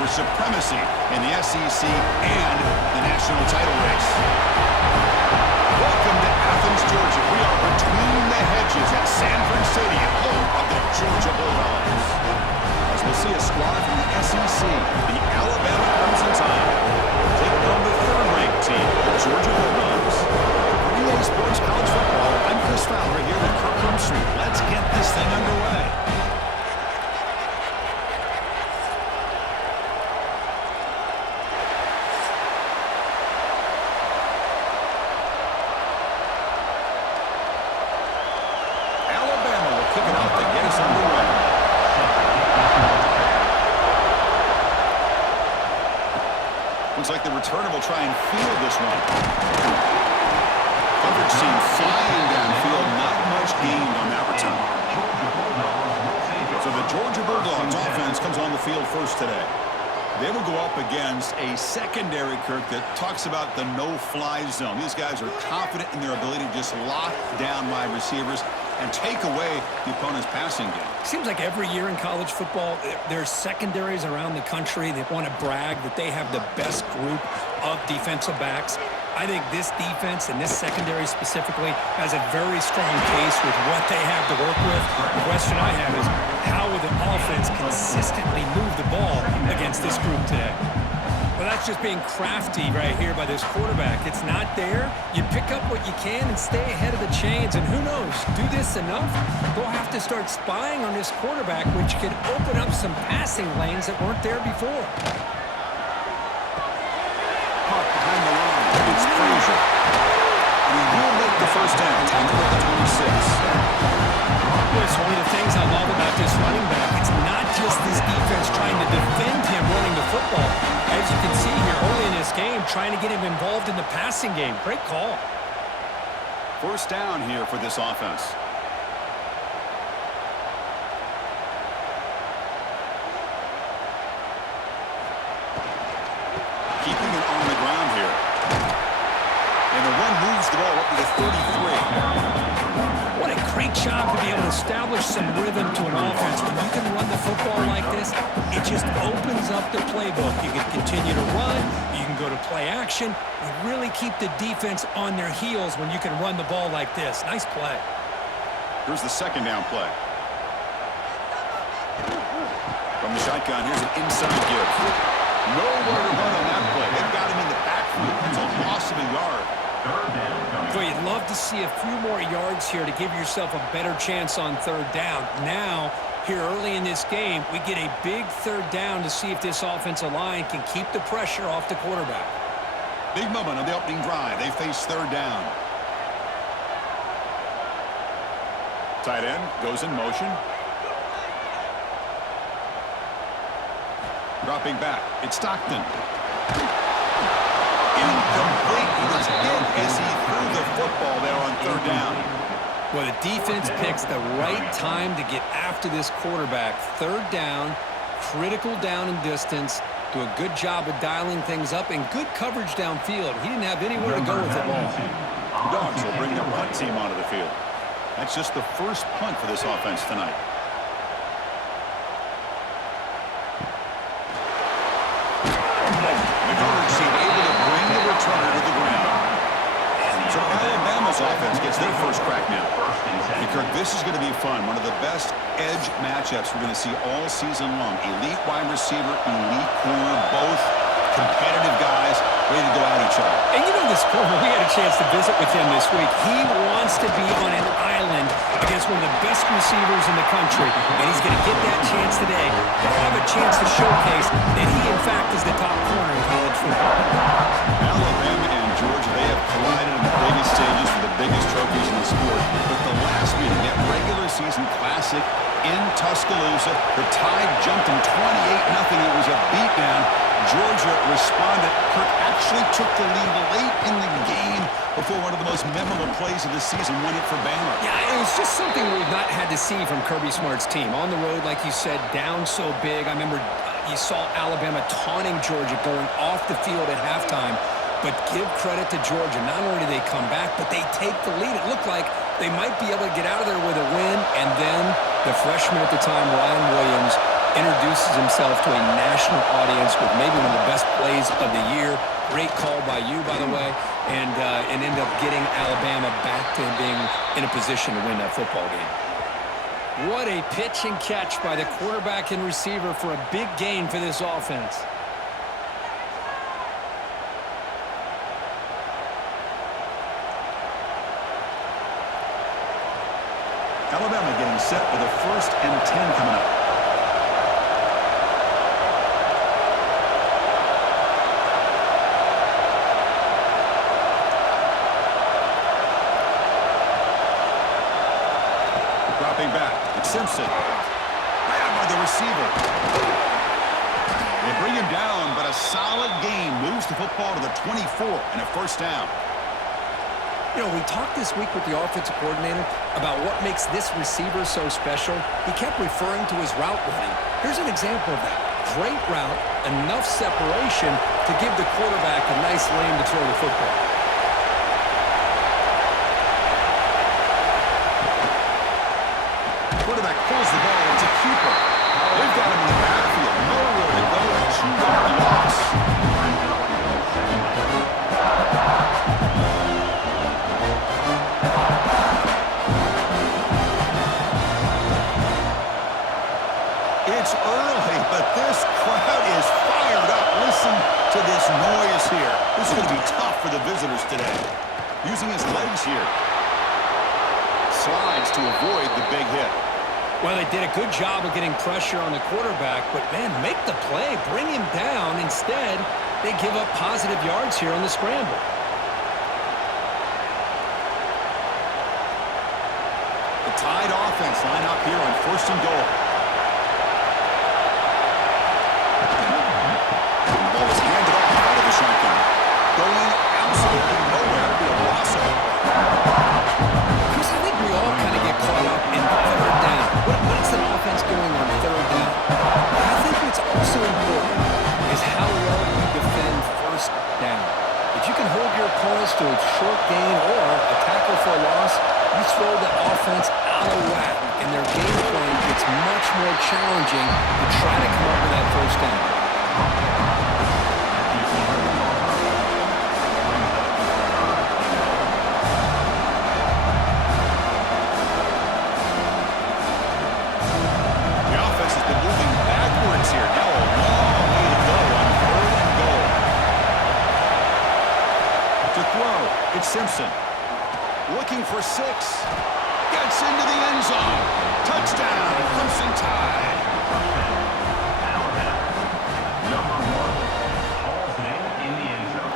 for supremacy in the SEC and the national title race. Welcome to Athens, Georgia. We are between the hedges at Sanford Stadium, home of the Georgia Bulldogs. As we'll see a squad from the SEC, the Alabama Crimson Tide, taking on the third-ranked team, the Georgia Bulldogs. Relay Sports College Football, I'm Chris Fowler here with Kirk Hemstreet. Let's get this thing underway. Looks like the returner will try and field this one. Coverage team flying downfield, not much gained on that return. So the Georgia Bulldogs offense comes on the field first today. They will go up against a secondary, Kirk, that talks about the no-fly zone. These guys are confident in their ability to just lock down wide receivers and take away the opponent's passing game. Seems like every year in college football, there's secondaries around the country that want to brag that they have the best group of defensive backs. I think this defense and this secondary specifically has a very strong case with what they have to work with. The question I have is, how will the offense consistently move the ball against this group today? Well, that's just being crafty right here by this quarterback. It's not there. You pick up what you can and stay ahead of the chains. And who knows, do this enough, they'll have to start spying on this quarterback, which could open up some passing lanes that weren't there before. Caught behind the line. It's Frazier. And he will make the first down. Tackle at the 26. Well, it's one of the things I love about this running back. It's not just this defense trying to defend him running the football. As you can see here early in this game, trying to get him involved in the passing game. Great call. First down here for this offense. Keeping it on the ground here. And the one moves the ball up to the 33. What a great job to be able to establish some rhythm to an offense. When you can run the football like this, it just opens up the playbook. You can continue to run. You can go to play action. You really keep the defense on their heels when you can run the ball like this. Nice play. Here's the second down play. From the shotgun, here's an inside give. Nowhere to run on that play. They've got him in the backfield. It's a loss of a yard. Boy, you'd love to see a few more yards here to give yourself a better chance on third down. Now, here early in this game, we get a big third down to see if this offensive line can keep the pressure off the quarterback. Big moment on the opening drive. They face third down. Tight end goes in motion. Dropping back. It's Stockton. Incomplete. He was in as he threw the football there on third down. Well, the defense picks the right time to get after this quarterback. Third down, critical down and distance. Do a good job of dialing things up and good coverage downfield. He didn't have anywhere to go with the ball. The Dogs will bring their punt team onto the field. That's just the first punt for this offense tonight. So Alabama's offense gets their first crack now. And Kirk, this is going to be fun. One of the best edge matchups we're going to see all season long. Elite wide receiver, elite corner, both competitive guys ready to go at each other. And you know this corner, we had a chance to visit with him this week. He wants to be on an island against one of the best receivers in the country. And he's going to get that chance today to have a chance to showcase that he, in fact, is the top corner in college football. Alabama and Georgia, they have collided on the biggest stages for the biggest trophies in the sport. But the last meeting, that regular season classic in Tuscaloosa, the Tide jumped them 28-0. It was a beatdown. Georgia responded. Kirk actually took the lead late in the game before one of the most memorable plays of the season went it for Bama. Yeah, it was just something we've not had to see from Kirby Smart's team. On the road, like you said, down so big. I remember you saw Alabama taunting Georgia going off the field at halftime. But give credit to Georgia. Not only do they come back, but they take the lead. It looked like they might be able to get out of there with a win. And then the freshman at the time, Ryan Williams, introduces himself to a national audience with maybe one of the best plays of the year. Great call by you, by the way, and end up getting Alabama back to being in a position to win that football game. What a pitch and catch by the quarterback and receiver for a big gain for this offense. Alabama getting set for the 1st and 10 coming up. Dropping back, it's Simpson. Grabbed by the receiver. They bring him down, but a solid gain moves the football to the 24 and a 1st down. You know, we talked this week with the offensive coordinator about what makes this receiver so special. He kept referring to his route running. Here's an example of that. Great route, enough separation to give the quarterback a nice lane to throw the football. Quarterback pulls the ball. It's a keeper. They've got him in the backfield. Nowhere to go. A 2-yard loss. It's early, but this crowd is fired up. Listen to this noise here. This is going to be tough for the visitors today. Using his legs here. Slides to avoid the big hit. Well, they did a good job of getting pressure on the quarterback, but, man, make the play. Bring him down. Instead, they give up positive yards here on the scramble. The Tide offense line up here on 1st and goal. The ball was handed off out of the shotgun. Going absolutely nowhere. Be a loss of it. Chris, I think we all kind of get caught up in 3rd down. What's an offense doing on 3rd down? But I think what's also important is how well you defend 1st down. If you can hold your opponents to a short gain or a tackle for a loss, you throw the offense out of whack, and their game plan gets much more challenging to try to come up with that 1st down. It's Simpson. Looking for 6. Gets into the end zone. Touchdown, Crimson Tide. Number 1. Hall's name in the end zone.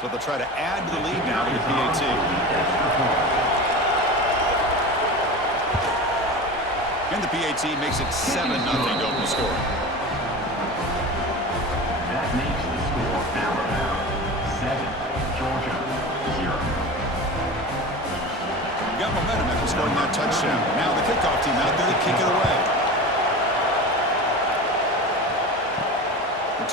So they'll try to add to the lead now to the PAT. And the PAT makes it 7-0 to open the score. That makes the score Alabama 7, Georgia 0. Got momentum after scoring that touchdown. Now the kickoff team out there to kick it away.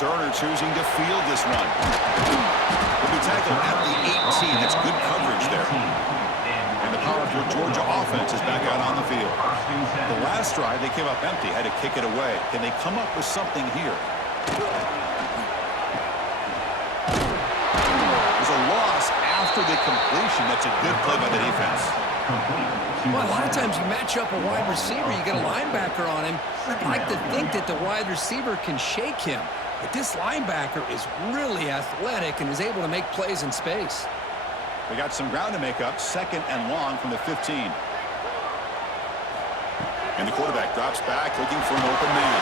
Turner choosing to field this one. Will be tackled at the 18. That's good coverage there. And the powerful Georgia offense is back out on the field. The last drive, they came up empty, had to kick it away. Can they come up with something here? There's a loss after the completion. That's a good play by the defense. Well, a lot of times you match up a wide receiver, you get a linebacker on him. I'd like to think that the wide receiver can shake him. But this linebacker is really athletic and is able to make plays in space. We got some ground to make up. 2nd and long from the 15. And the quarterback drops back looking for an open man.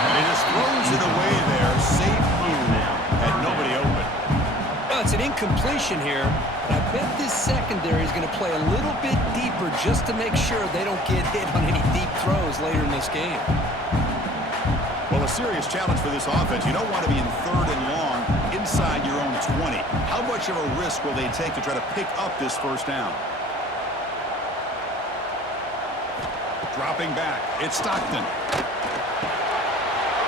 And he just throws it away there. Safe move. Had nobody open. Well, it's an incompletion here. But I bet this secondary is going to play a little bit deeper just to make sure they don't get hit on any deep throws later in this game. Well, a serious challenge for this offense. You don't want to be in 3rd and long inside your own 20. How much of a risk will they take to try to pick up this first down? Dropping back. It's Stockton.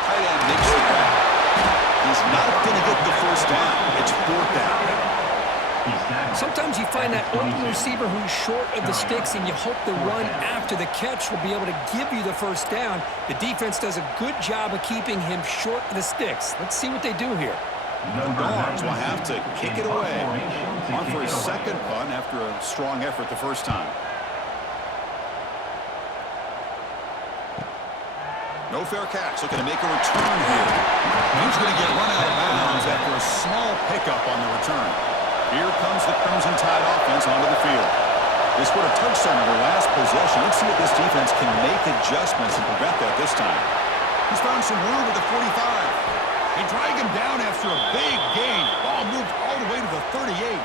Tight end makes the grab. He's not going to get the first down. It's 4th down. Sometimes you find that open receiver who's short of the sticks, and you hope the run after the catch will be able to give you the first down. The defense does a good job of keeping him short of the sticks. Let's see what they do here. The Dogs will have to kick it away. On for his second punt after a strong effort the first time. No fair catch. Looking to make a return here. He's going to get run out of bounds after a small pickup on the return. Here comes the Crimson Tide offense onto the field. They scored a touchdown in their last possession. Let's see if this defense can make adjustments and prevent that this time. He's found some room at the 45. They drag him down after a big gain. Ball moved all the way to the 38.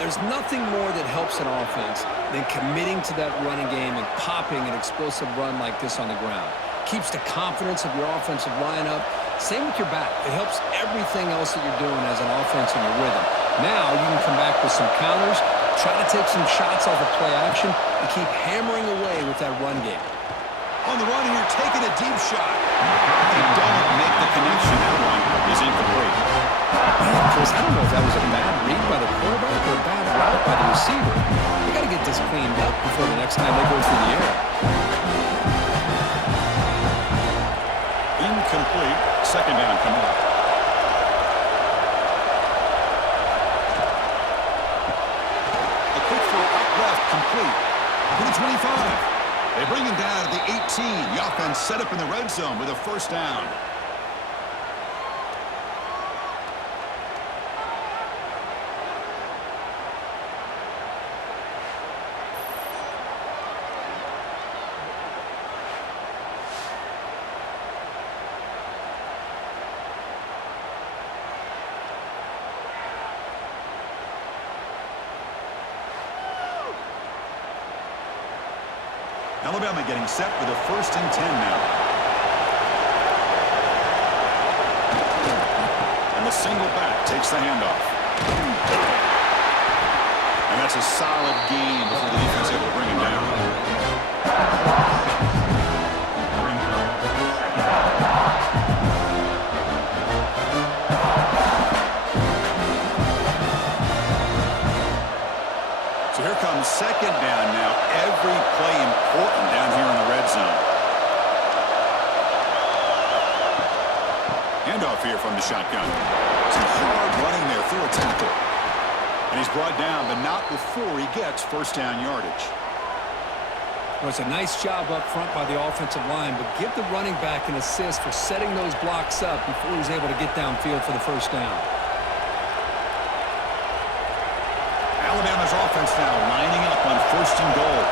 There's nothing more that helps an offense than committing to that running game and popping an explosive run like this on the ground. Keeps the confidence of your offensive lineup. Same with your back. It helps everything else that you're doing as an offense in your rhythm. Now you can come back with some counters, try to take some shots off of play action, and keep hammering away with that run game. On the run here, taking a deep shot. They don't make the connection. That one is incomplete. Man, Chris, I don't know if that was a bad read by the quarterback or a bad route by the receiver. They got to get this cleaned up before the next time they go through the air. Incomplete. Second down coming up. A quick throw out left, complete. To the 25. They bring him down to the 18. The offense set up in the red zone with a first down. Alabama getting set with a 1st and 10 now. And the single back takes the handoff. And that's a solid gain before the defense able to bring him down. So here comes second down now. Every play important down here in the red zone. Handoff here from the shotgun. Some hard running there through a tackle. And he's brought down, but not before he gets first down yardage. Well, it's a nice job up front by the offensive line, but give the running back an assist for setting those blocks up before he's able to get downfield for the first down. Alabama's offense now lining up on 1st and goal.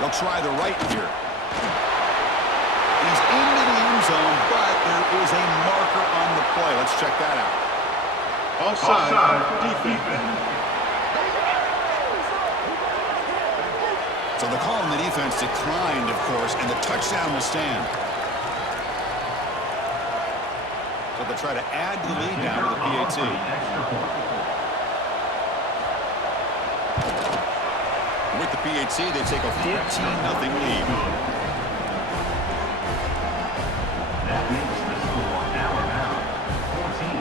They'll try the right here. He's into the end zone, but there is a marker on the play. Let's check that out. Offside, defense. So the call on the defense declined, of course, and the touchdown will stand. So they'll try to add to the lead now with the PAT. With the PAT, they take a 14-0 lead. That makes the score Alabama 14,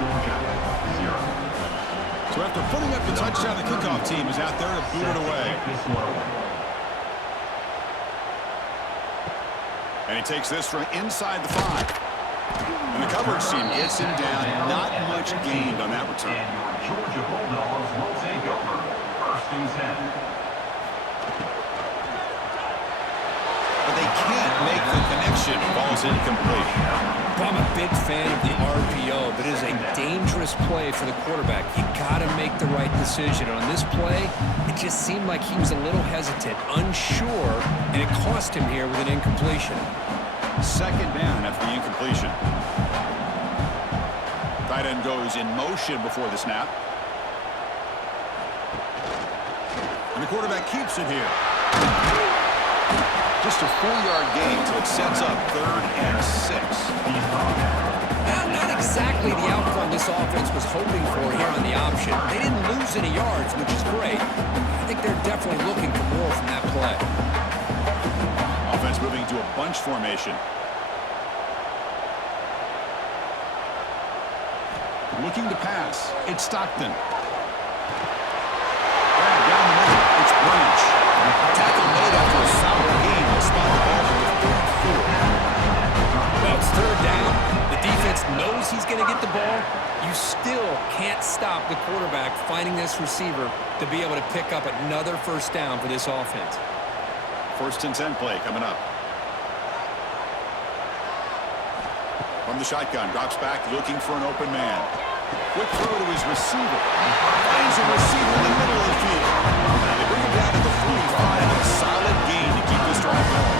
Georgia 0. So after putting up the touchdown, the kickoff team is out there to boot it away. And he takes this from inside the 5. And the coverage team gets him down. Not much gained on that return. And your Georgia Bulldogs will take over 1st and 10. But they can't make the connection. Ball's incomplete. Well, I'm a big fan of the RPO, but it is a dangerous play for the quarterback. You got to make the right decision. On this play, it just seemed like he was a little hesitant, unsure, and it cost him here with an incompletion. Second down after the incompletion. Tight end goes in motion before the snap. And the quarterback keeps it here. Just a 4-yard gain, so it sets up 3rd and 6. Not exactly the outcome this offense was hoping for here on the option. They didn't lose any yards, which is great. I think they're definitely looking for more from that play. Offense moving to a bunch formation. Looking to pass. It's Stockton. Down the middle. It's Branch. Tackle made after a solid gain. They'll spot the ball at the 34. Well, it's 3rd down. The defense knows he's going to get the ball. You still can't stop the quarterback finding this receiver to be able to pick up another 1st down for this offense. 1st and 10 play coming up. From the shotgun, drops back looking for an open man. Quick throw to his receiver. Finds a receiver in the middle of the field. They bring him down to the 45. A solid gain to keep this drive going.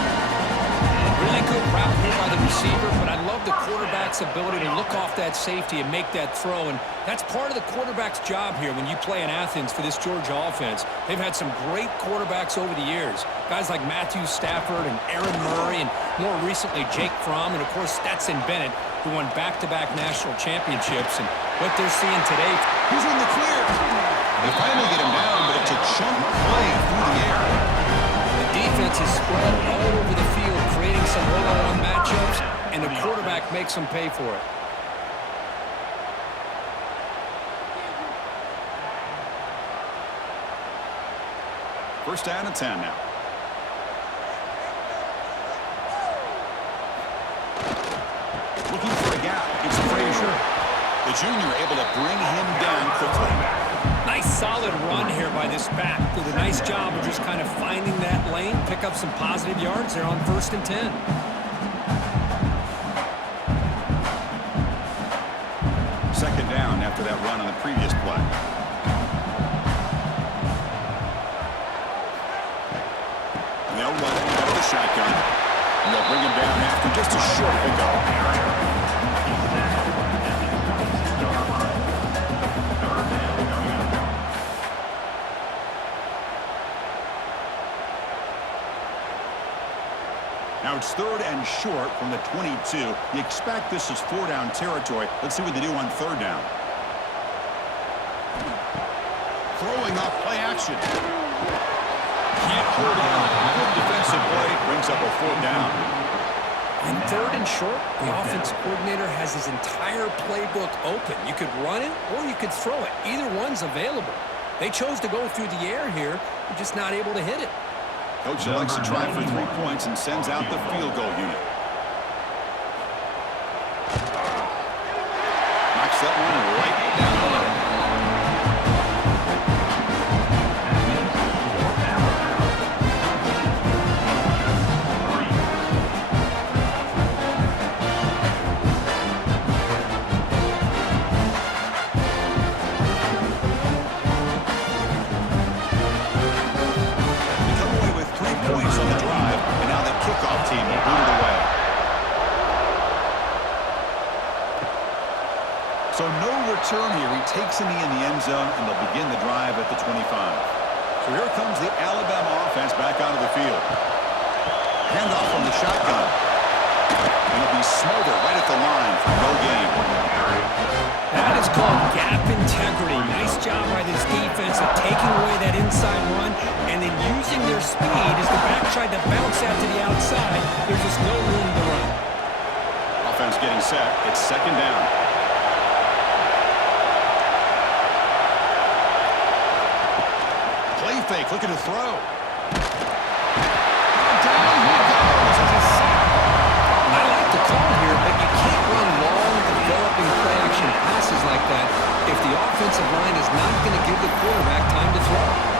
Really good route here by the receiver, but I love the quarterback's ability to look off that safety and make that throw, and that's part of the quarterback's job here when you play in Athens for this Georgia offense. They've had some great quarterbacks over the years, guys like Matthew Stafford and Aaron Murray, and more recently Jake Fromm, and of course Stetson Bennett, who won back-to-back national championships. And what they're seeing today, he's in the clear. They finally get him down, but it's a chunk play through the air. the defense is spread all over the field, creating some one-on-one matchups, and the quarterback makes them pay for it. First down and 10 now. Looking for a gap. It's Frazier. The junior able to bring him down quickly. Nice solid run here by this back. Did a nice job of just kind of finding that lane, pick up some positive yards there on 1st and 10. Second down after that run on the previous play. And they'll run it out of the shotgun. And they'll bring him down after just a short pickup. Now it's 3rd and short from the 22. You expect this is 4-down territory. Let's see what they do on 3rd down. Throwing off play action. Can't hold on. Good defensive play. Brings up a 4th down. On 3rd and short, the offensive coordinator has his entire playbook open. You could run it or you could throw it. Either one's available. They chose to go through the air here. They're just not able to hit it. Coach elects to try for 3 points and sends out the field goal unit. Knocks that one right down the line. Points on the drive, and now the kickoff team will boot it away. So no return here. He takes in the end zone, and they'll begin the drive at the 25. So here comes the Alabama offense back onto the field. Handoff from the shotgun. And it'll be smothered right at the line for no gain. That is called gap integrity. Nice job by this defense of taking away that inside run and then using their speed as the back tried to bounce out to the outside. There's just no room to run. Offense getting set. It's 2nd down. Play fake, looking to throw. Down he goes. It's a sack. I like the call here, but you can't run long, developing play-action passes like that if the offensive line is not going to give the quarterback time to throw.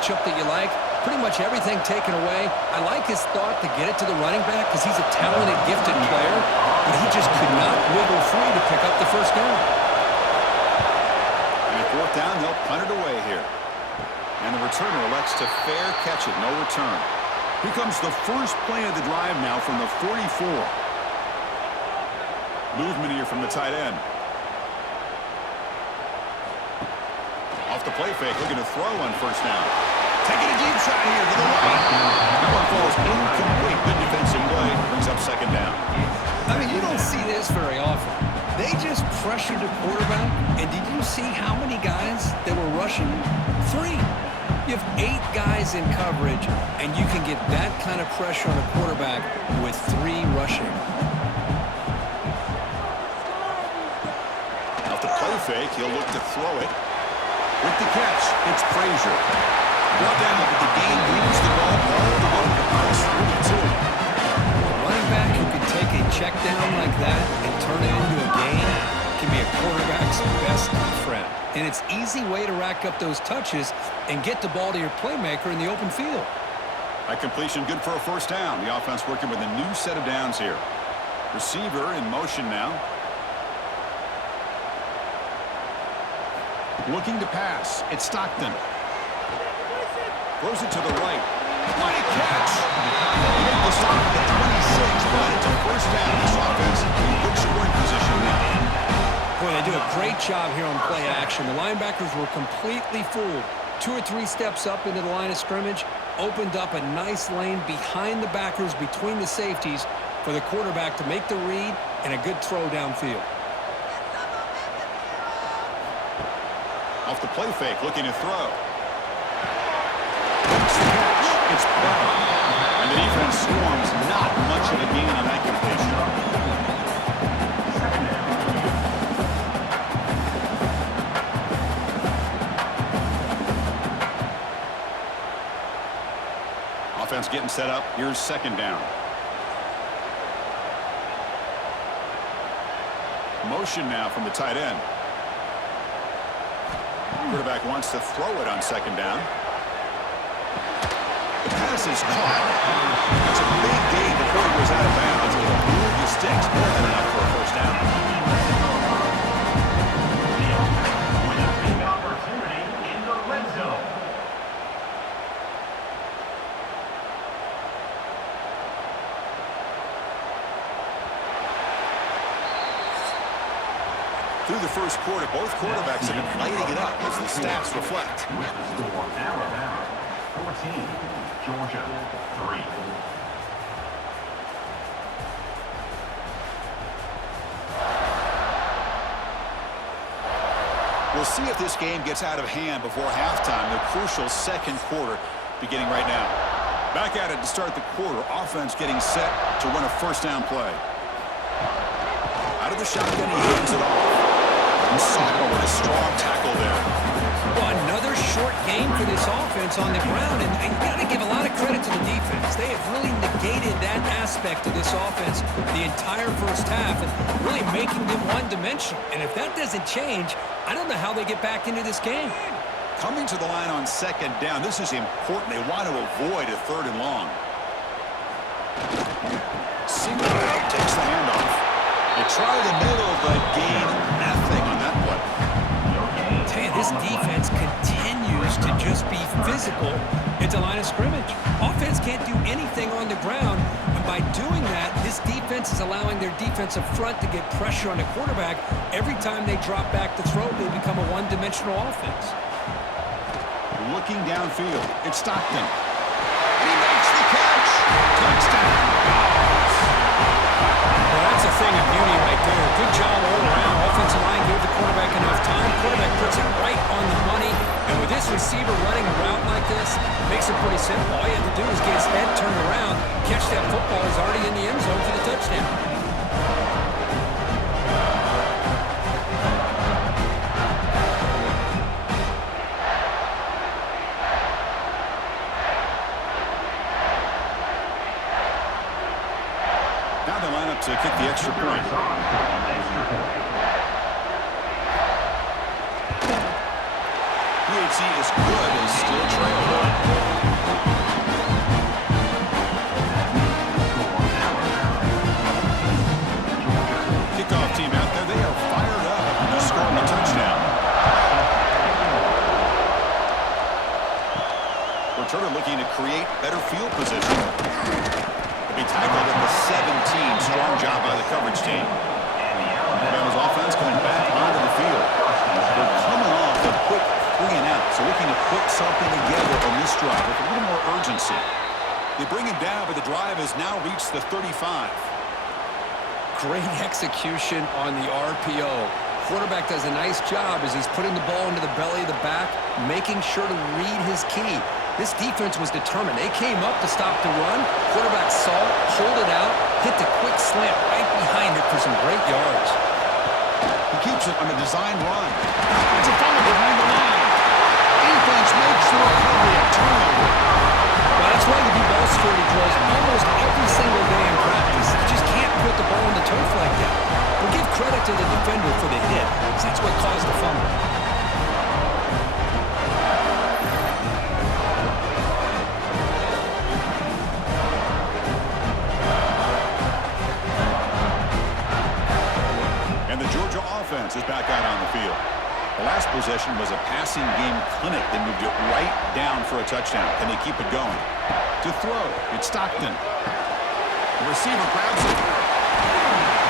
matchup that you like. Pretty much everything taken away. I like his thought to get it to the running back because he's a talented, gifted player, but he just could not wiggle free to pick up the first down. And fourth down, they'll punt it away here. And the returner elects to fair catch it, no return. Here comes the first play of the drive now from the 44. Movement here from the tight end. Off the play fake, looking to throw on first down. Taking a deep shot here to the right. That one falls incomplete. Good defensive play. Brings up second down. I mean, you don't see this very often. They just pressured the quarterback, and did you see how many guys that were rushing? 3. You have 8 guys in coverage, and you can get that kind of pressure on a quarterback with 3 rushing. Off the play fake, he'll look to throw it. With the catch, it's Frazier. Brought down, but the game moves the ball all the way to minus 32. A running back who can take a check down like that and turn it into a gain can be a quarterback's best friend. And it's an easy way to rack up those touches and get the ball to your playmaker in the open field. That completion good for a first down. The offense working with a new set of downs here. Receiver in motion now. Looking to pass. It's Stockton. Throws it to the right. What a catch! He made the stop at the 26, but it's a first down. This offense in good scoring position now. Boy, they do a great job here on play action. The linebackers were completely fooled. 2 or 3 steps up into the line of scrimmage, opened up a nice lane behind the backers, between the safeties, for the quarterback to make the read and a good throw downfield. Off the play fake, looking to throw. It's the catch. It's Bell. And the defense swarms. Not much of a gain on that completion. Offense getting set up. Here's second down. Motion now from the tight end. Quarterback wants to throw it on second down. The pass is caught. That's a big gain before it goes out of bounds. It'll move the sticks. More than enough for a first down. The offense with a big opportunity in the red zone. Through the first quarter, both quarterbacks have been lighting it up as the stats reflect. With the score, Alabama 14, Georgia 3. We'll see if this game gets out of hand before halftime, the crucial second quarter beginning right now. Back at it to start the quarter, offense getting set to run a first down play. Out of the shotgun, he hands it off. And Sacco with a strong tackle there. Well, another short game for this offense on the ground, and you got to give a lot of credit to the defense. They have really negated that aspect of this offense the entire first half and really making them one-dimensional. And if that doesn't change, I don't know how they get back into this game. Coming to the line on second down, this is important. They want to avoid a third and long. SimGame takes the handoff. They try the middle, but gain nothing on that play. Tell you, this defense continues to just be physical at the line of scrimmage. Offense can't do anything on the ground, and by doing that, this defense is allowing their defensive front to get pressure on the quarterback. Every time they drop back to throw, they become a one-dimensional offense. Looking downfield, it's Stockton. And he makes the catch. Touchdown. Well, that's a thing of beauty right there. Good job all around. Offensive line gave the quarterback enough time. Quarterback puts it right on the money. And with this receiver running a route like this, makes it pretty simple. All you have to do is get his head turned around, catch that football. He's already in the end zone for the touchdown. Now they line up to kick the extra point. He efficiency is good and still trail. Kickoff team out there. They are fired up after scoring a touchdown. Returner looking to create better field position. He'll be tackled at the 17. Strong job by the coverage team. Alabama's offense coming back onto the field. They're coming off a quick 3 and out, so looking to put something together on this drive with a little more urgency. They bring him down, but the drive has now reached the 35. Great execution on the RPO. Quarterback does a nice job as he's putting the ball into the belly of the back, making sure to read his key. This defense was determined. They came up to stop the run. Quarterback saw it, pulled it out, hit the quick slant right behind it for some great yards. He keeps it on a design run. It's a fumble behind the line. Defense makes the recovery a turnover. Well, that's why you do ball security drills almost every single day in practice. You just can't put the ball in the turf like that. But give credit to the defender for the hit, because that's what caused the fumble. Offense is back out on the field. The last possession was a passing game clinic. They moved it right down for a touchdown. Can they keep it going? To throw, it's Stockton. The receiver grabs it.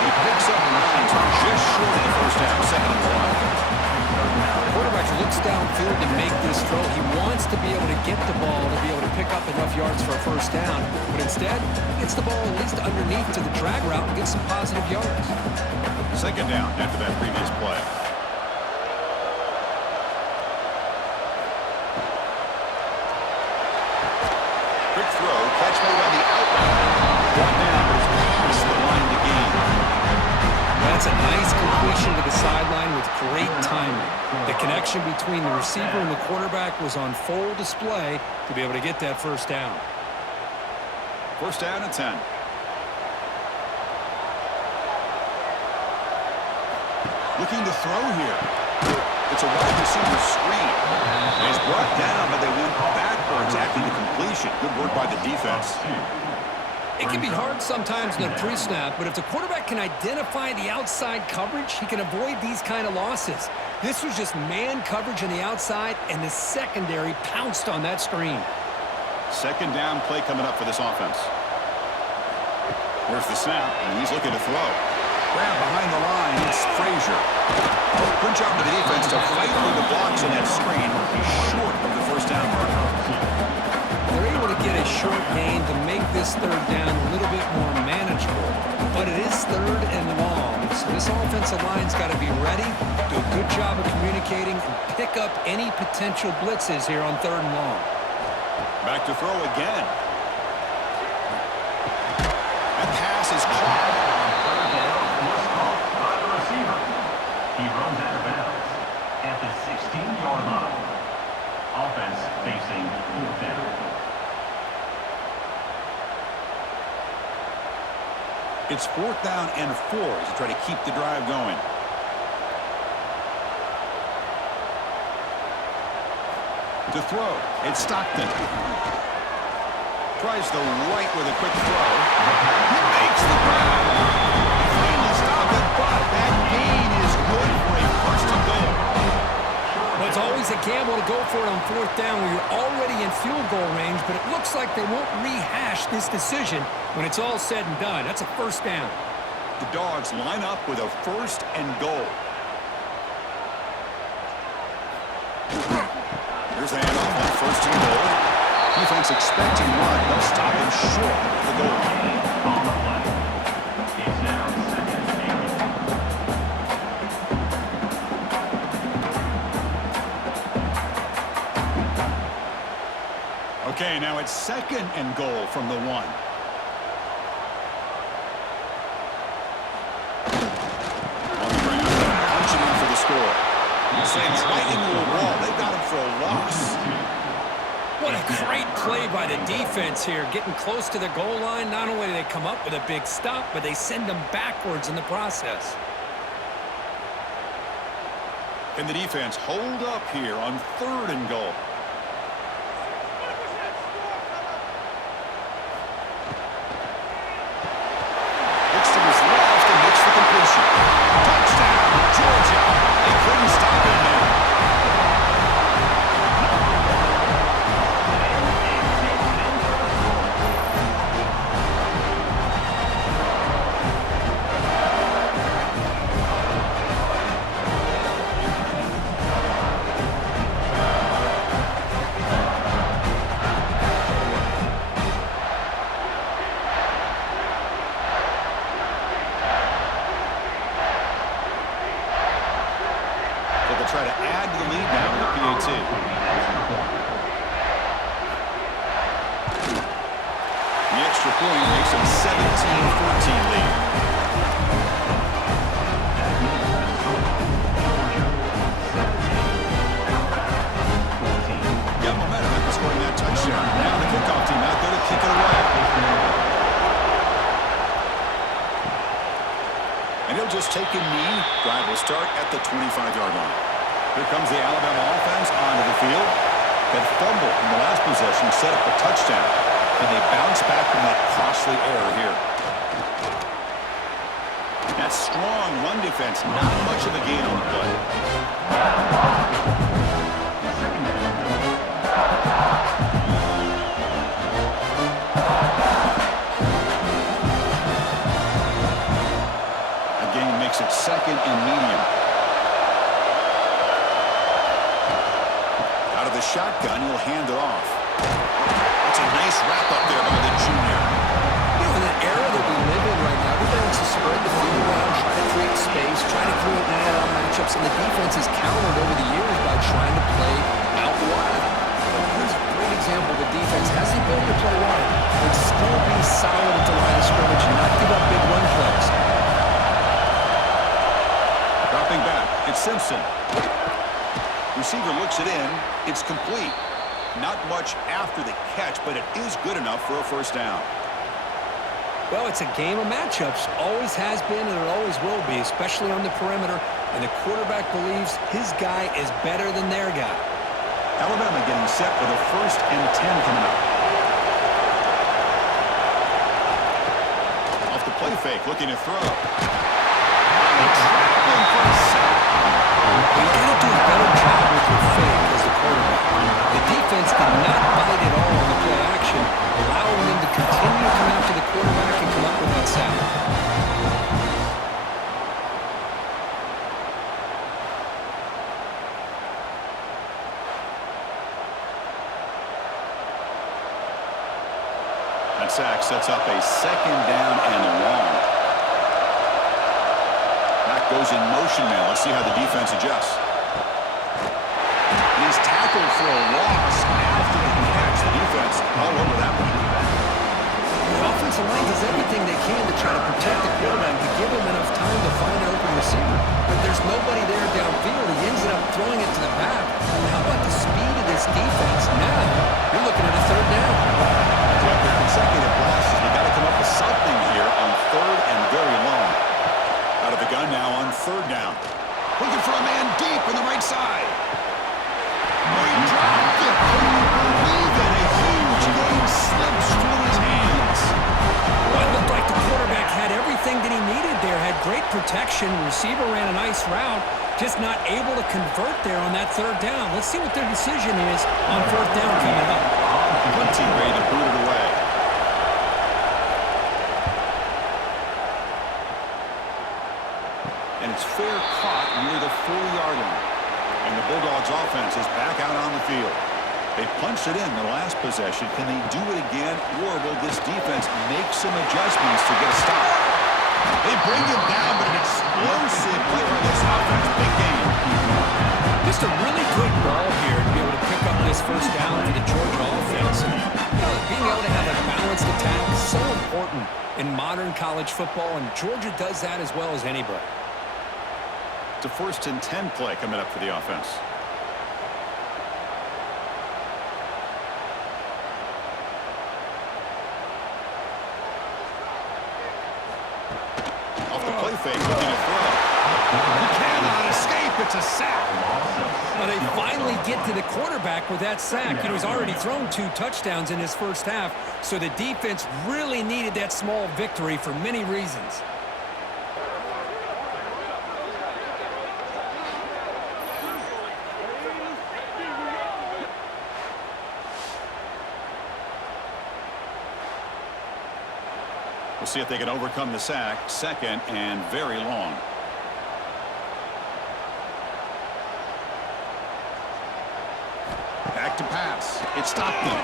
He picks up 9, so just short of the first down, second and 1. Quarterback looks downfield to make this throw. He wants to be able to get the ball to be able to pick up enough yards for a first down, but instead, he gets the ball at least underneath to the drag route and gets some positive yards. Second down after that previous play. Quick throw, catch made on the outlet. Brought down, but it's past the line to gain. That's a nice completion to the sideline with great timing. The connection between the receiver and the quarterback was on full display to be able to get that first down. First down and 10. Looking to throw here. It's a wide receiver screen. It's brought down, but they went backwards after the completion. Good work by the defense. It can be hard sometimes in a pre-snap, but if the quarterback can identify the outside coverage, he can avoid these kind of losses. This was just man coverage on the outside, and the secondary pounced on that screen. Second down play coming up for this offense. Here's the snap, and he's looking to throw. Grab behind the line, it's Frazier. Good job by the defense to fight through the blocks on that screen. He's short of the first down mark. They're able to get a short gain to make this third down a little bit more manageable. But it is third and long, so this offensive line's got to be ready, do a good job of communicating, and pick up any potential blitzes here on third and long. Back to throw again. That pass is caught. He runs out of bounds at the 16-yard line. Offense facing fourth down. It's fourth down and 4 as you try to keep the drive going. To throw, it's Stockton. Tries the right with a quick throw. He makes the grab. Finally stopped it, but that gain is good for a first and goal. Well, it's always a gamble to go for it on fourth down when you're already in field goal range, but it looks like they won't rehash this decision when it's all said and done. That's a first down. The Dogs line up with a first and goal. Here's the handoff on first and goal. Defense expecting one. They'll stop him short of the goal line. On the play. It's now second and 8. Okay, now it's second and goal from the 1. On the ground, punching in for the score. Saints right into a wall. They've got him for a loss. What a great play by the defense here, getting close to the goal line. Not only do they come up with a big stop, but they send them backwards in the process. And the defense hold up here on 3rd and goal. Looks to his left and makes the completion. Touchdown, Georgia. They couldn't stop him there. Try to add to the lead now in the PAT. The extra point makes them 17-14 lead. Got momentum after scoring that touchdown. Now the kickoff team out there to kick it away. And he'll just take a knee. Drive will start at the 25-yard line. Here comes the Alabama offense onto the field. That fumble in the last possession set up a touchdown. And they bounce back from that costly error here. That strong run defense, not much of a gain on the play. Again, makes it 2nd and medium. Shotgun, he'll hand it off. It's a nice wrap-up there by the junior. You know, in the era that we live in right now, everybody wants to spread the field around, try to create space, try to create one-on-one matchups, and the defense has countered over the years by trying to play out wide. But here's a great example of a defense has the ability to play wide, but still be solid at the line of scrimmage and not give up big run plays. Dropping back, it's Simpson. Receiver looks it in. It's complete. Not much after the catch, but it is good enough for a 1st down. Well, it's a game of matchups. Always has been and it always will be, especially on the perimeter. And the quarterback believes his guy is better than their guy. Alabama getting set with a 1st and 10 coming up. Off the play fake, looking to throw. They trap him for a sack. You got to do a better job with your fake as the quarterback. The defense did not bite at all on the play action, allowing them to continue to come after the quarterback and come up with that sack. That sack sets up a 2nd down and long. Goes in motion now. Let's see how the defense adjusts. He's tackled for a loss after the catch. The defense all over that one. The offensive line does everything they can to try to protect the quarterback, to give him enough time to find an open receiver. But there's nobody there downfield. He ends up throwing it to the back. And how about the speed of this defense? Now, you're looking at a 3rd down. After consecutive losses, they got to come up with something here on 3rd and very long. Out of the gun now on 3rd down. Looking for a man deep on the right side. Oh, he dropped it. Can you believe it? A huge game slips through his hands. Well, it looked like the quarterback had everything that he needed there. Had great protection. Receiver ran a nice route. Just not able to convert there on that 3rd down. Let's see what their decision is on 4th down coming up. One team ready to boot it away. And it's fair caught near the 4-yard line. And the Bulldogs offense is back out on the field. They punched it in the last possession. Can they do it again, or will this defense make some adjustments to get a stop? They bring him down, but an explosive play by this offense. Big game. Just a really good ball here to be able to pick up this 1st down for the Georgia offense. And, you know, being able to have a balanced attack is so important in modern college football, and Georgia does that as well as anybody. It's a 1st and 10 play coming up for the offense. Off the play fake, looking to throw. He cannot escape. It's a sack. Well, they finally get to the quarterback with that sack. You know, he's already thrown 2 touchdowns in his first half, so the defense really needed that small victory for many reasons. We'll see if they can overcome the sack. 2nd and very long. Back to pass. It stopped them.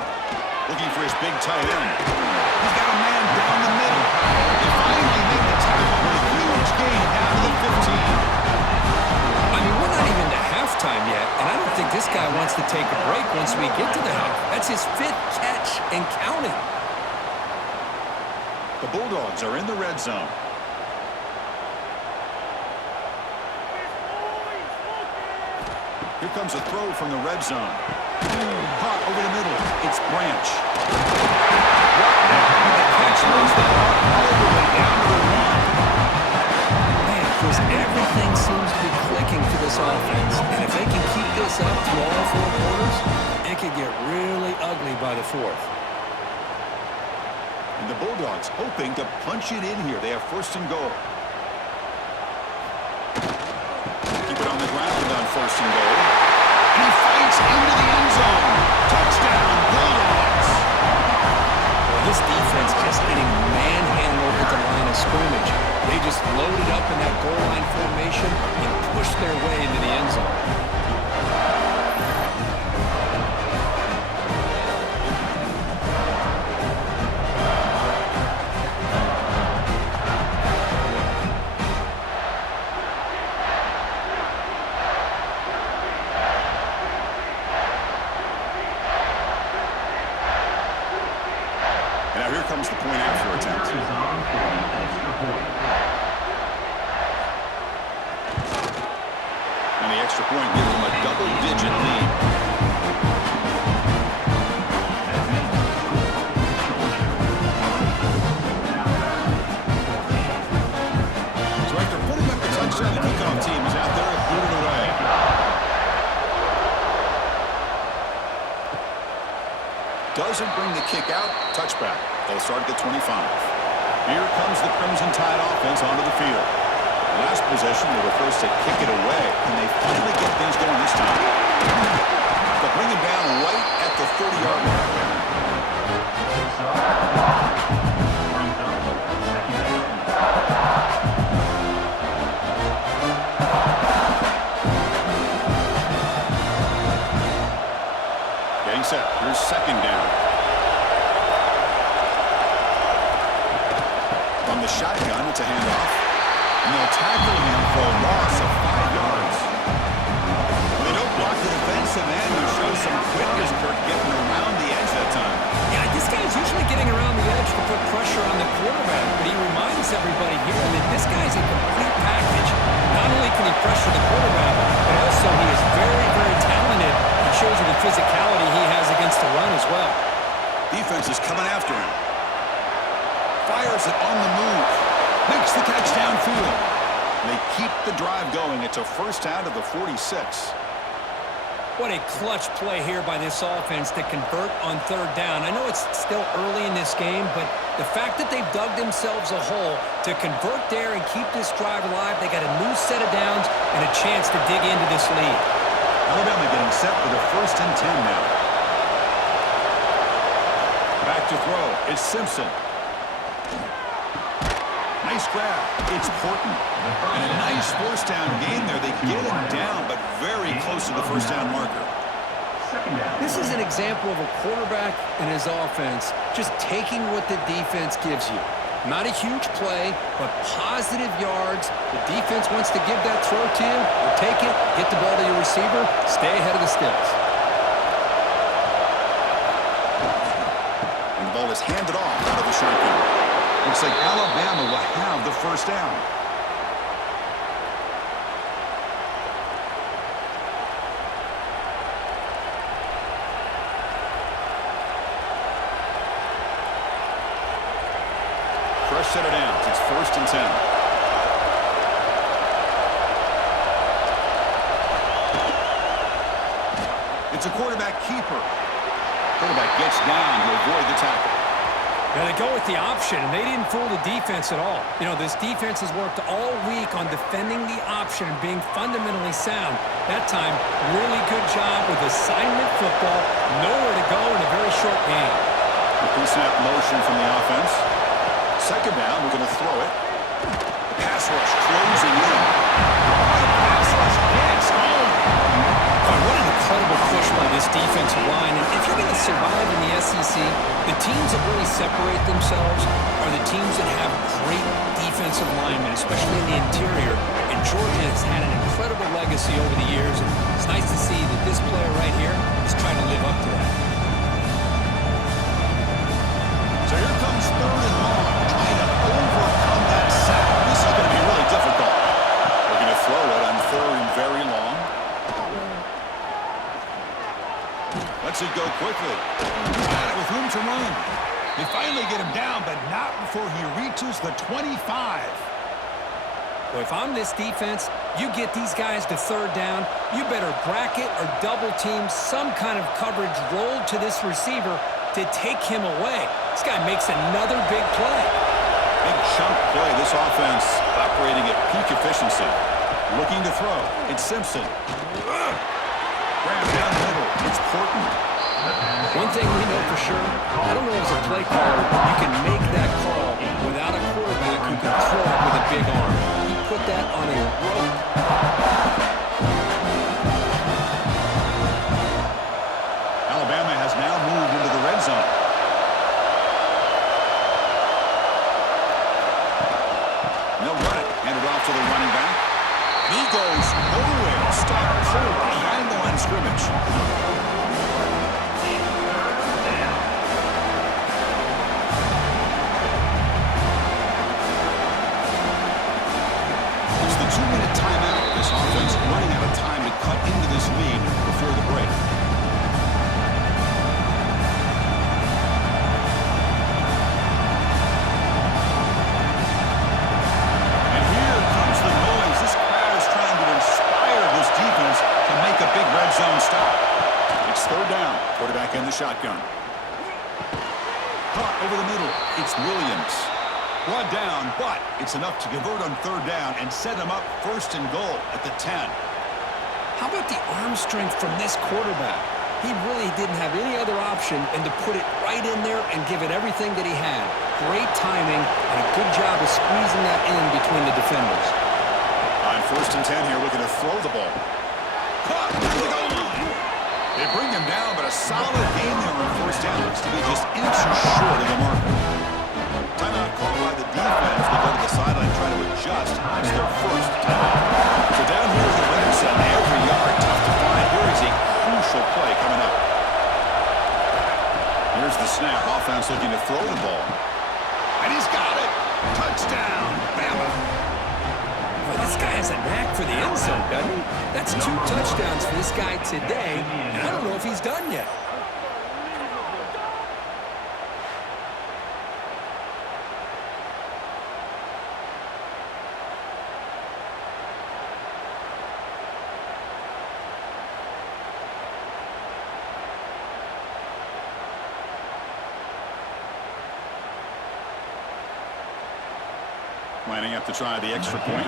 Looking for his big tight end. He's got a man down the middle. They finally make the tackle with a huge gain down to the 15. I mean, we're not even to halftime yet, and I don't think this guy wants to take a break once we get to the half. That's his 5th catch and counting. The Bulldogs are in the red zone. Here comes a throw from the red zone. Caught over the middle. It's Branch. The catch moves the ball all the way down to the 1. Man, Chris, everything seems to be clicking for this offense. And if they can keep this up through all 4 quarters, it could get really ugly by the 4th. And the Bulldogs hoping to punch it in here. They have 1st and goal. Keep it on the ground on 1st and goal. And he fights into the end zone. Touchdown, Bulldogs. Well, this defense just getting manhandled at the line of scrimmage. They just loaded up in that goal line formation and pushed their way into the end zone. Now here comes the point after attempt. And the extra point gives them a double-digit lead. So after putting up the touchdown, the kickoff team is out there and booted away. Doesn't bring the kick out. Touchback. They'll start at the 25. Here comes the Crimson Tide offense onto the field. Last possession, they were forced to kick it away, and they finally get things going this time. They'll bring it down right at the 30-yard line. Getting set. Here's 2nd down. From the shotgun, it's a handoff. And they'll tackle him for a loss of 5 yards. They don't block the defensive end who shows some quickness for getting around the edge that time. Yeah, this guy's usually getting around the edge to put pressure on the quarterback, but he reminds everybody here that this guy's a complete package. Not only can he pressure the quarterback, but also he is very, very talented. It shows you the physicality he has against the run as well. Defense is coming after him. Fires it on the move. Makes the catch downfield. They keep the drive going. It's a 1st down to the 46. What a clutch play here by this offense to convert on 3rd down. I know it's still early in this game, but the fact that they've dug themselves a hole to convert there and keep this drive alive, they got a new set of downs and a chance to dig into this lead. Alabama getting set for the 1st and 10 now. Back to throw. It's Simpson. Nice grab. It's Horton. And a nice 1st down gain there. They get him down, but very close to the 1st down marker. This is an example of a quarterback and his offense just taking what the defense gives you. Not a huge play, but positive yards. The defense wants to give that throw to you. You take it, get the ball to your receiver, stay ahead of the sticks. And the ball is handed off out of the shotgun. Looks like Alabama will have the 1st down. Fresh set of downs. It's 1st and 10. It's a quarterback keeper. Quarterback gets down to avoid the tackle. Yeah, they go with the option, and they didn't fool the defense at all. You know, this defense has worked all week on defending the option and being fundamentally sound. That time, really good job with assignment football. Nowhere to go in a very short game. The pre-snap motion from the offense. Second down, we're going to throw it. The pass rush closing in. The pass rush hits home. God, what an incredible push by this defensive line. And if you're going to survive in the SEC, the teams that really separate themselves are the teams that have great defensive linemen, especially in the interior. And Georgia has had an incredible legacy over the years. And it's nice to see that this player right here is trying to live up to that. So here comes third and long, trying to overcome that sack. This is going to be really difficult. We're going to throw it on third and very long. Lets it go quickly. He's got it with room to run. They finally get him down, but not before he reaches the 25. Well, if I'm this defense, you get these guys to third down, you better bracket or double team some kind of coverage rolled to this receiver to take him away. This guy makes another big play. Big chunk play. This offense operating at peak efficiency. Looking to throw. It's Simpson. Grab down the middle. It's Portland. One thing we know for sure, I don't know as a play caller, you can make that call without a quarterback who can throw it with a big arm. He put that on a rope. Alabama has now moved into the red zone. They'll run it. Hand it off to the running back. And he goes nowhere. Stop cold behind the line of scrimmage. It's the 2-minute timeout. This offense running out of time to cut into this lead before the break. And here comes the noise. This crowd is trying to inspire this defense to make a big red zone stop. It's third down. Quarterback in the shotgun. Caught over the middle. It's Williams. Brought down, but it's enough to convert on third down and set him up first and goal at the 10. How about the arm strength from this quarterback? He really didn't have any other option than to put it right in there and give it everything that he had. Great timing and a good job of squeezing that in between the defenders. On first and 10 here, looking to throw the ball. Caught near the goal line. They bring him down, but a solid game there on first down. Looks to be just inches short of the marker. Timeout called by the defense. They go to the sideline, try to adjust. It's their first timeout. So down here in the red zone, every yard tough to find. Here is a crucial play coming up. Here's the snap. Offense looking to throw the ball. And he's got it. Touchdown, Bama. Well, this guy has a knack for the end zone, doesn't he? That's 2 touchdowns for this guy today, and I don't know if he's done yet. Lining up to try the extra point.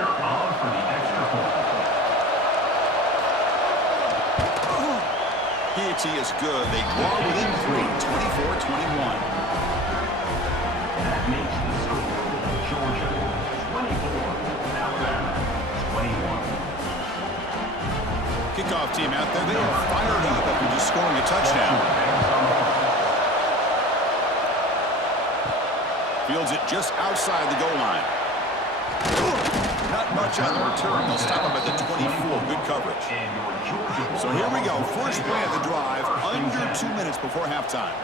PAT is good. They draw within 3, 24-21. That makes the score Georgia 24, Alabama 21. Kickoff team out there. They are fired up after just scoring a touchdown. Fields it just outside the goal line. Not much on the return. They'll stop him at the 24. Good coverage. So here we go. First play of the drive. Under 2 minutes before halftime.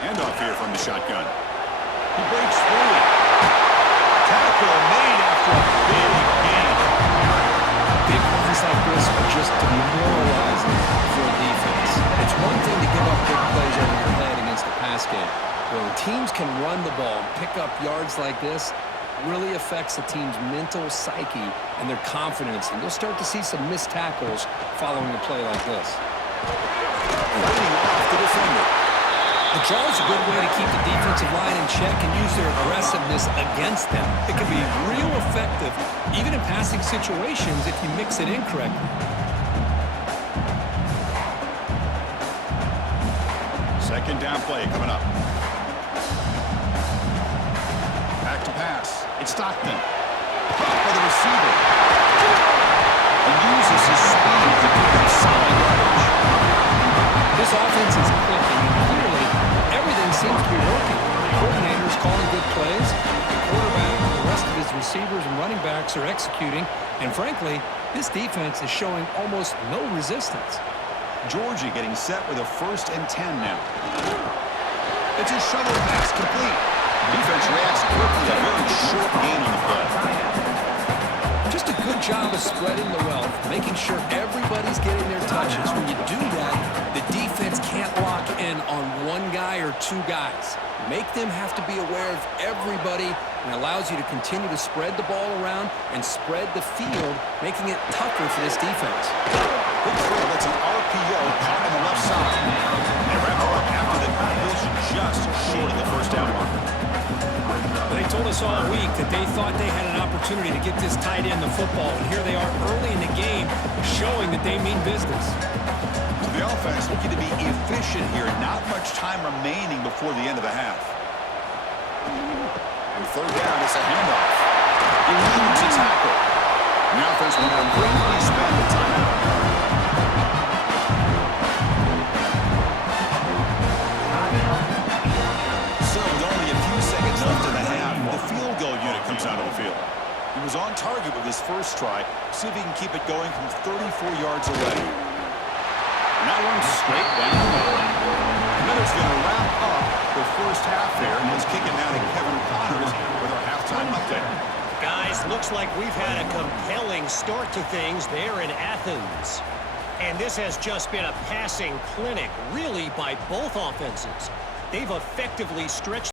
Handoff here from the shotgun. He breaks free. Tackle made after a big game. Big runs like this are just demoralizing for a defense. It's one thing to give up big plays over your head against a pass game. When teams can run the ball and pick up yards like this, really affects the team's mental psyche and their confidence, and you'll start to see some missed tackles following a play like this. Fighting off the defender. The draw is a good way to keep the defensive line in check and use their aggressiveness against them. It can be real effective, even in passing situations, if you mix it in correctly. Second down play coming up. Back to pass. It's Stockton. Caught by the receiver. He uses his speed to pick up solid yardage. This offense is clicking, and clearly everything seems to be working. The coordinator is calling good plays. The quarterback and the rest of his receivers and running backs are executing. And frankly, this defense is showing almost no resistance. Georgia getting set with a 1st and 10 now. It's a shuttle pass complete. Defense reacts quickly. A very short gain on the play. Just a good job of spreading the wealth, making sure everybody's getting their touches. When you do that, the defense can't lock in on one guy or two guys. Make them have to be aware of everybody, and allows you to continue to spread the ball around and spread the field, making it tougher for this defense. Good throw. That's an RPO caught on the left side. They wrap it up after the completion just short of the first down marker. They told us all week that they thought they had an opportunity to get this tight end the football, and here they are early in the game showing that they mean business. So the offense looking to be efficient here. Not much time remaining before the end of the half. And third down, it's a handoff. Eludes a tackle. And the offense will now briefly spend the timeout. So with only a few seconds left in the half, the field goal unit comes out on the field. He was on target with his first try. See if he can keep it going from 34 yards away. And that one's straight down the middle. And that is going to wrap up the first half there. And let's kick it now to Kevin Connors with our halftime update. Guys, looks like we've had a compelling start to things there in Athens. And this has just been a passing clinic, really, by both offenses. They've effectively stretched